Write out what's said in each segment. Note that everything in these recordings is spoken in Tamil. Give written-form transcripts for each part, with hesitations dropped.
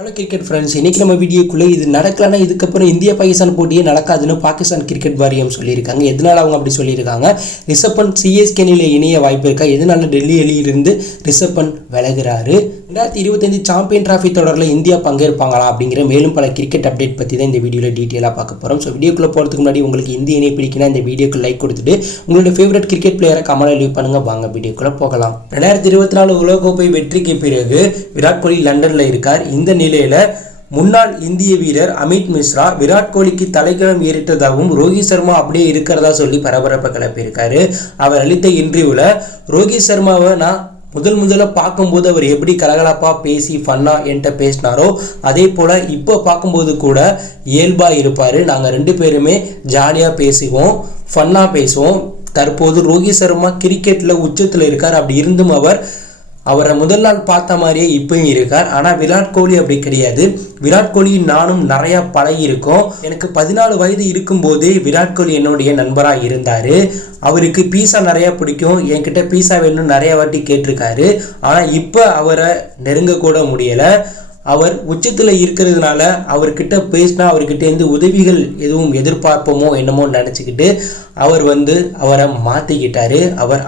ஹலோ கிரிக்கெட் ஃப்ரெண்ட்ஸ், இன்றைக்கி நம்ம வீடியோக்குள்ளே இது நடக்கலன்னா இதுக்கப்புறம் இந்தியா பாகிஸ்தான் போட்டியே நடக்காதுன்னு பாகிஸ்தான் கிரிக்கெட் வாரியம் சொல்லியிருக்காங்க. எதனால் அவங்க அப்படி சொல்லியிருக்காங்க? ரிஷப் பண்ட் சிஎஸ்கே அணியில் இணைய வாய்ப்பு இருக்கா? எதனால டெல்லி அணியிலிருந்து ரிஷப் பண்ட் விலகுறாரு? 2025 சாம்பியன் டிராஃபி தொடரில் இந்தியா பங்கேற்பாங்களா அப்படிங்கிற மேலும் பல கிரிக்கெட் அப்டேட் பற்றி தான் இந்த வீடியோவில் டீட்டெயிலாக பார்க்க போகிறோம். ஸோ வீடியோக்குள்ளே போகிறதுக்கு முன்னாடி உங்களுக்கு இந்திய அணியை பிடிக்கினா இந்த வீடியோக்கு லைக் கொடுத்துட்டு உங்களோட ஃபேவரட் கிரிக்கெட் பிளேயரை கமெண்ட்ல லீவ் பண்ணுங்கள். வாங்க வீடியோக்குள்ளே போகலாம். 2024 உலகக்கோப்பை வெற்றிக்கு பிறகு விராட் கோலி லண்டனில் இருக்கார். இந்த நிலையில் முன்னாள் இந்திய வீரர் அமித் மிஸ்ரா விராட் கோலிக்கு தலைக்கிழம் ஏறிட்டதாகவும் ரோஹித் சர்மா அப்படியே இருக்கிறதா சொல்லி பரபரப்பை கிளப்பியிருக்காரு. அவர் அளித்த இன்டர்வியூவில் ரோஹித் சர்மாவை நான் முதல்ல பார்க்கும்போது அவர் எப்படி கலகலப்பாக பேசி ஃபன்னாக என்கிட்ட பேசினாரோ அதே போல் இப்போ பார்க்கும்போது கூட இயல்பாக இருப்பார். நாங்கள் ரெண்டு பேருமே ஜாலியாக பேசுவோம், ஃபன்னாக பேசுவோம். தற்போது ரோஹித் சர்மா கிரிக்கெட்டில் உச்சத்தில் இருக்கார். அப்படி இருந்தும் அவரை முதல் நாள் பார்த்த மாதிரியே இப்பயும் இருக்கார். ஆனால் விராட் கோலி அப்படி கிடையாது. விராட் கோலி நானும் நிறையா பழகி இருக்கோம். எனக்கு 14 வயது இருக்கும்போதே விராட் கோலி என்னுடைய நண்பராக இருந்தார். அவருக்கு பீஸா நிறையா பிடிக்கும். என்கிட்ட பீஸா வேணும்னு நிறைய வாட்டி கேட்டிருக்காரு. ஆனால் இப்போ அவரை நெருங்க கூட முடியலை. அவர் உச்சத்தில் இருக்கிறதுனால அவர்கிட்ட பேசினா அவர்கிட்ட உதவிகள் எதுவும் எதிர்பார்ப்போமோ என்னமோ நினச்சிக்கிட்டு அவர் அவரை மாற்றிக்கிட்டாரு.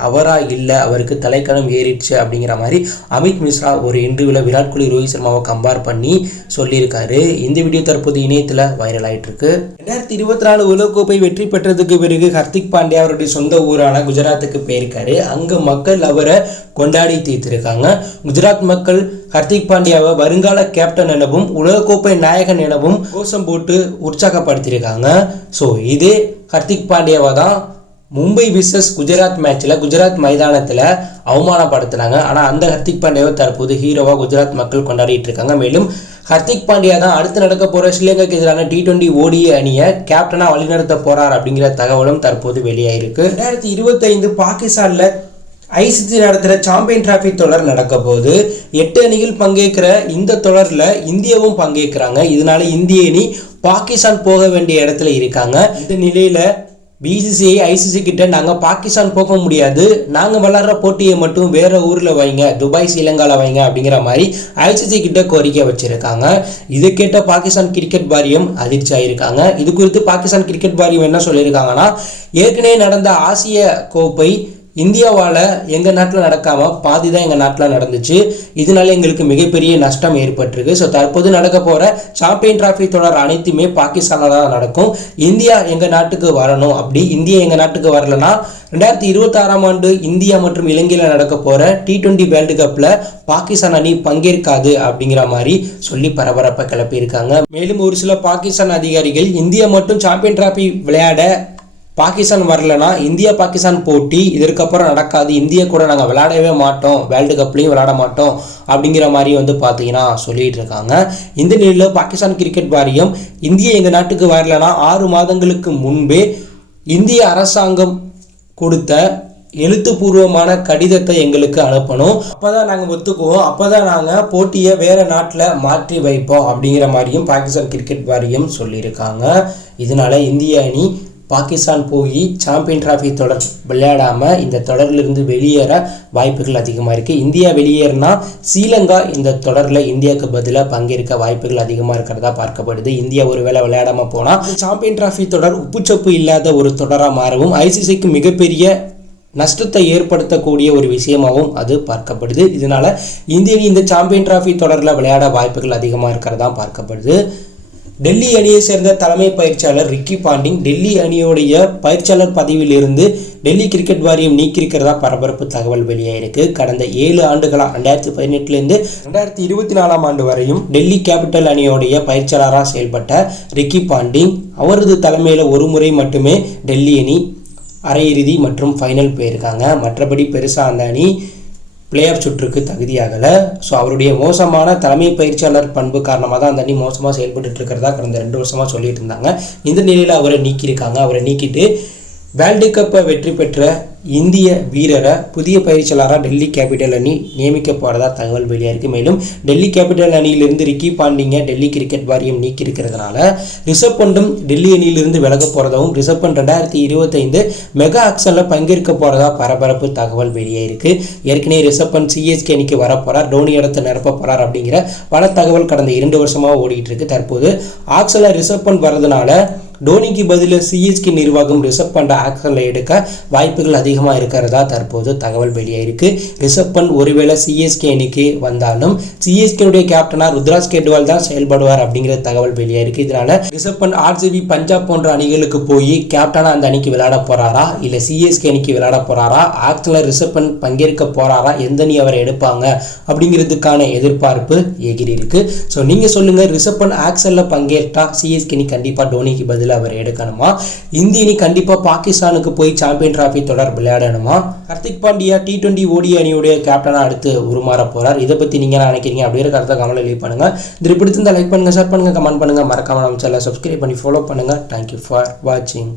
அவராக இல்லை, அவருக்கு தலைக்கணம் ஏறிடுச்சு அப்படிங்கிற மாதிரி அமித் மிஸ்ரா ஒரு இன்டர்வியூவில் விராட் கோலி ரோஹித் சர்மாவை கம்பேர் பண்ணி சொல்லியிருக்காரு. இந்த வீடியோ தற்போது இணையத்தில் வைரல் ஆகிட்டு இருக்கு. 2024 உலகக்கோப்பை வெற்றி பெற்றதுக்கு பிறகு ஹர்திக் பாண்டியா அவருடைய சொந்த ஊரான குஜராத்துக்கு போயிருக்காரு. அங்கே மக்கள் அவரை கொண்டாடி தீர்த்திருக்காங்க. குஜராத் மக்கள் ஹர்திக் பாண்டியாவை வருங்கால கேப்டன் எனவும் உலகக்கோப்பை நாயகன் எனவும் கோஷம் போட்டு உற்சாகப்படுத்தியிருக்காங்க. ஸோ இதே ஹர்திக் பாண்டியாவை தான் மும்பை விசஸ் குஜராத் மேட்ச்சில் குஜராத் மைதானத்தில் அவமானப்படுத்தினாங்க. ஆனால் அந்த ஹர்திக் பாண்டியாவை தற்போது ஹீரோவாக குஜராத் மக்கள் கொண்டாடிட்டு இருக்காங்க. மேலும் ஹர்திக் பாண்டியா தான் அடுத்து நடக்க போகிற ஸ்ரீலங்காக்கு எதிரான T20 ODI அணியை கேப்டனாக வழிநடத்த போகிறார் அப்படிங்கிற தகவலும் தற்போது வெளியாயிருக்கு. 2025 பாகிஸ்தானில் ICC நடத்துகிற சாம்பியன் டிராஃபி தொடர் நடக்க போது 8 அணிகள் பங்கேற்கிற இந்த தொடரில் இந்தியாவும் பங்கேற்கிறாங்க. இதனால இந்திய அணி பாகிஸ்தான் போக வேண்டிய இடத்துல இருக்காங்க. இந்த நிலையில் BCCI ICC கிட்ட நாங்கள் பாகிஸ்தான் போக முடியாது, நாங்கள் விளாட்ற போட்டியை மட்டும் வேறு ஊரில் வைங்க, துபாய் ஸ்ரீலங்காவில் வைங்க அப்படிங்கிற மாதிரி ICC கிட்ட கோரிக்கை வச்சுருக்காங்க. இதை கேட்ட பாகிஸ்தான் கிரிக்கெட் வாரியம் அதிர்ச்சி ஆகியிருக்காங்க. இது குறித்து பாகிஸ்தான் கிரிக்கெட் வாரியம் என்ன சொல்லியிருக்காங்கன்னா, ஏற்கனவே நடந்த ஆசிய கோப்பை இந்தியாவால் எங்கள் நாட்டில் நடக்காமல் பாதி தான் எங்கள் நாட்டில் நடந்துச்சு. இதனால எங்களுக்கு மிகப்பெரிய நஷ்டம் ஏற்பட்டிருக்கு. ஸோ தற்போது நடக்க போகிற சாம்பியன் டிராஃபி தொடர் அனைத்துமே பாகிஸ்தானில் தான் நடக்கும். இந்தியா எங்கள் நாட்டுக்கு வரணும். அப்படி இந்தியா எங்கள் நாட்டுக்கு வரலன்னா 2026ஆம் ஆண்டு இந்தியா மற்றும் இலங்கையில் நடக்க போகிற T20 வேர்ல்டு கப்பில் பாகிஸ்தான் அணி பங்கேற்காது அப்படிங்கிற மாதிரி சொல்லி பரபரப்பை கிளப்பியிருக்காங்க. மேலும் ஒரு சில பாகிஸ்தான் அதிகாரிகள் இந்தியா மட்டும் சாம்பியன் டிராஃபி விளையாட பாகிஸ்தான் வரலனா இந்தியா பாகிஸ்தான் போட்டி இதற்கப்புறம் நடக்காது, இந்தியா கூட நாங்கள் விளையாடவே மாட்டோம், வேர்ல்டு கப்லையும் விளையாட மாட்டோம் அப்படிங்கிற மாதிரி பார்த்தீங்கன்னா சொல்லிட்டு இருக்காங்க. இந்த நிலையில் பாகிஸ்தான் கிரிக்கெட் வாரியம் இந்தியா எங்கள் நாட்டுக்கு வரலனா 6 மாதங்களுக்கு முன்பே இந்திய அரசாங்கம் கொடுத்த எழுத்துப்பூர்வமான கடிதத்தை எங்களுக்கு அனுப்பணும், அப்போதான் நாங்கள் ஒத்துக்குவோம், அப்போதான் நாங்கள் போட்டியை வேறு நாட்டில் மாற்றி வைப்போம் அப்படிங்கிற மாதிரியும் பாகிஸ்தான் கிரிக்கெட் வாரியம் சொல்லியிருக்காங்க. இதனால இந்திய அணி பாகிஸ்தான் போய் சாம்பியன் டிராஃபி தொடர் விளையாடாமல் இந்த தொடரிலிருந்து வெளியேற வாய்ப்புகள் அதிகமாக இருக்குது. இந்தியா வெளியேறினா ஸ்ரீலங்கா இந்த தொடரில் இந்தியாவுக்கு பதிலாக பங்கேற்க வாய்ப்புகள் அதிகமாக இருக்கிறதா பார்க்கப்படுது. இந்தியா ஒருவேளை விளையாடாமல் போனால் சாம்பியன் டிராஃபி தொடர் உப்புச்சப்பு இல்லாத ஒரு தொடராக மாறவும் ICCக்கு மிகப்பெரிய நஷ்டத்தை ஏற்படுத்தக்கூடிய ஒரு விஷயமாகவும் அது பார்க்கப்படுது. இதனால் இந்திய அணி இந்த சாம்பியன் டிராஃபி தொடரில் விளையாட வாய்ப்புகள் அதிகமாக இருக்கிறதா பார்க்கப்படுது. டெல்லி அணியை சேர்ந்த தலைமை பயிற்சியாளர் ரிக்கி பாண்டிங் டெல்லி அணியோடைய பயிற்சியாளர் பதவியிலிருந்து டெல்லி கிரிக்கெட் வாரியம் நீக்கியிருக்கிறதா பரபரப்பு தகவல் வெளியாயிருக்கு. கடந்த 7 ஆண்டுகளாக 2018லேருந்து 2024ஆம் ஆண்டு வரையும் டெல்லி கேபிட்டல் அணியோடைய பயிற்சியாளராக செயல்பட்ட ரிக்கி பாண்டிங் அவரது தலைமையில் ஒரு முறை மட்டுமே டெல்லி அணி அரையிறுதி மற்றும் ஃபைனல் போயிருக்காங்க. மற்றபடி பெருசாக அந்த அணி பிளே ஆஃப் சுற்றுக்கு தகுதியாகலை. ஸோ அவருடைய மோசமான தலைமை பயிற்சியாளர் பண்பு காரணமாக தான் அந்த அணி மோசமாக செயல்பட்டு இருக்கிறதா கடந்த 2 வருஷமாக சொல்லிட்டு இருந்தாங்க. இந்த நிலையில் அவரை நீக்கியிருக்காங்க. அவரை நீக்கிட்டு வேர்ல்டு கப்பை வெற்றி பெற்ற இந்திய வீரரை புதிய பயிற்சியாளராக டெல்லி கேபிட்டல் அணி நியமிக்க போகிறதா தகவல் வெளியாக இருக்குது. மேலும் டெல்லி கேபிட்டல் அணியிலிருந்து ரிக்கி பாண்டிங்கை டெல்லி கிரிக்கெட் வாரியம் நீக்கி இருக்கிறதுனால ரிஷப் பண்டும் டெல்லி அணியிலிருந்து விலக போகிறதாவும் ரிஷப் பண்ட் 2025 மெகா ஆக்ஷனில் பங்கேற்க போகிறதா பரபரப்பு தகவல் வெளியாக இருக்குது. ஏற்கனவே ரிஷப் பண்ட் சிஎஸ்கே அணிக்கு வரப்போகிறார், டோனி இடத்தை நிரப்ப போகிறார் அப்படிங்கிற பல தகவல் கடந்த 2 வருஷமாக ஓடிக்கிட்டு இருக்கு. தற்போது ஆக்ஷனில் ரிஷப் பண்ட் வர்றதுனால டோனிக்கு பதிலாக சிஎஸ்கே நிர்வாகம் ரிஷப் பண்டை ஆக்ஷனில் எடுக்க வாய்ப்புகள் அதிகமாக இருக்கிறதா தற்போது தகவல் வெளியாயிருக்கு. ரிஷப் பண்ட் ஒருவேளை சிஎஸ்கே அணிக்கு வந்தாலும் சிஎஸ்கேனுடைய கேப்டனாக ருத்ராஜ் கேட்வால் தான் செயல்படுவார் அப்படிங்கிற தகவல் வெளியாயிருக்கு. இதனால ரிஷப் பண்ட் ஆர்சிபி, பஞ்சாப் போன்ற அணிகளுக்கு போய் கேப்டனாக அந்த அணிக்கு விளையாட போறாரா, இல்லை சிஎஸ்கே அணிக்கு விளையாட போறாரா, ஆக்ஷனில் ரிஷப் பண்ட் பங்கேற்க போறாரா, எந்த அணி அவரை எடுப்பாங்க அப்படிங்கிறதுக்கான எதிர்பார்ப்பு எகிரி இருக்கு. ஸோ நீங்கள் சொல்லுங்க, ரிஷப் பண்ட் ஆக்ஷனில் பங்கேற்றா சிஎஸ்கே அணி கண்டிப்பாக டோனிக்கு பதில் அவர் எடுக்கணுமா, இந்திய அணி கண்டிப்பா பாகிஸ்தானுக்கு போய் சாம்பியன் டிராபி தொடர் விளையாடணுமா, ஹர்திக் பாண்டியா T20 ODI அணியுடைய கேப்டனா அடுத்து உருமாற போறார், இதை பத்தி நீங்க என்ன நினைக்கிறீங்க அப்படிங்கிற கருத்தை கமெண்ட்ல லீவ் பண்ணுங்க. இது பிடிச்சிருந்தா லைக் பண்ணுங்க, ஷேர் பண்ணுங்க, கமெண்ட் பண்ணுங்க, மறக்காம நம்ம சேனலை சப்ஸ்கிரைப் பண்ணி ஃபாலோ பண்ணுங்க. தேங்க்யூ ஃபார் வாட்சிங்.